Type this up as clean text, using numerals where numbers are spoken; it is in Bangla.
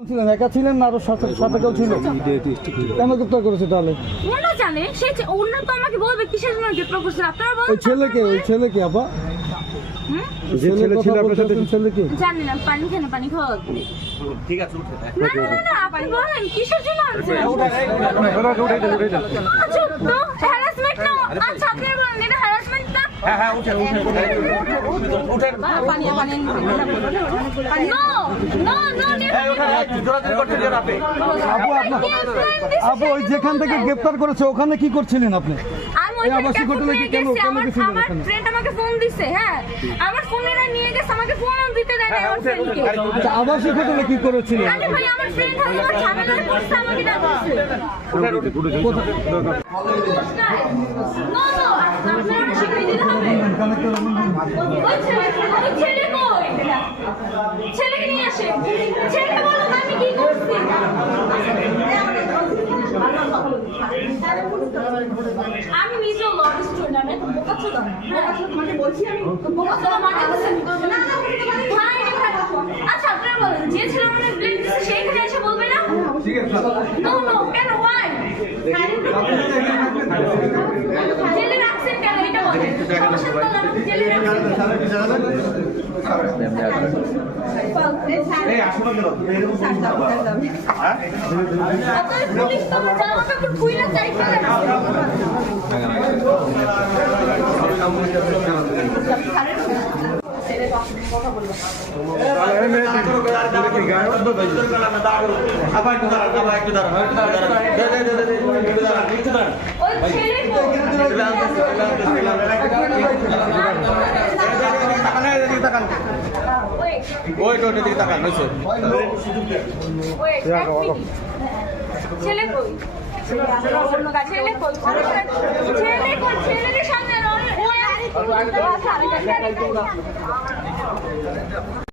ছিলেন একা ছিলেন না আরো সাথে কেউ ছিল? কেন গ্রেপ্তার করেছে তাহলে? ওরা জানে সে অন্য তো আমাকে বলবে কিসের জন্য গ্রেপ্তার করছেন আপনারা বলেন। ওই ছেলেকে আপা যে ছেলে ছিল আপনার সাথে ছেলেকে জানি না পানি খানে পানি খাওয়া ঠিক আছে উঠে না না না না আপনি বলেন কিসের জন্য আনছেন আচ্ছা তো হ্যারাসমেন্ট না আচ্ছা আপনি বলেন এটা হ্যারাসমেন্ট না হ্যাঁ উঠে উঠে পানি পানি নো নো নো জোরাজোরি করতে দিও না আপনি। আপু ওই যেখান থেকে গ্রেপ্তার করেছে ওখানে কি করছিলেন আপনি? আমি এই আবাসিক হোটেলে কি কেন গেছিলেন আমার ওখানে? ফ্রেন্ড আমাকে ফোন দিছে হ্যাঁ আমার ফোনে নিয়ে গেছে আমাকে ফোন দিতে দেয় না আমার ফ্রেন্ডকে আচ্ছা, আবাসিক হোটেলে কি করেছিলেন? আরে ভাই আমার ফ্রেন্ড হলো ঝামেলায় পড়ছে আমাকে ডাকছে নো নো আপনারা শিখিয়ে দিতে হবে ওই ছেলে কই ছেলেকে নিয়ে আসে ছেলে বলো আমি কি করছি আমি নিজেও লব স্টুডেন্ট আমি তো বোকাচ্ছো না মানে বলছি আমি বোকাচ্ছো না মানে না না আচ্ছা আপনারা বলেন যে ছেলে আমাকে ব্লেম দিচ্ছে সেই এখানে এসে বলবে না নো নো কেন ওয়াই জেলে রাখছেন কেন এটা বলেন সমস্যা তো আমাকে জেলে রাখছেন এই আসলে কেন আপনার পুলিশ তো জামা কাপড় খুইলা চাই ফেলে ওই ছেলে ছেলে কই ছেলে কই ছেলের সামনে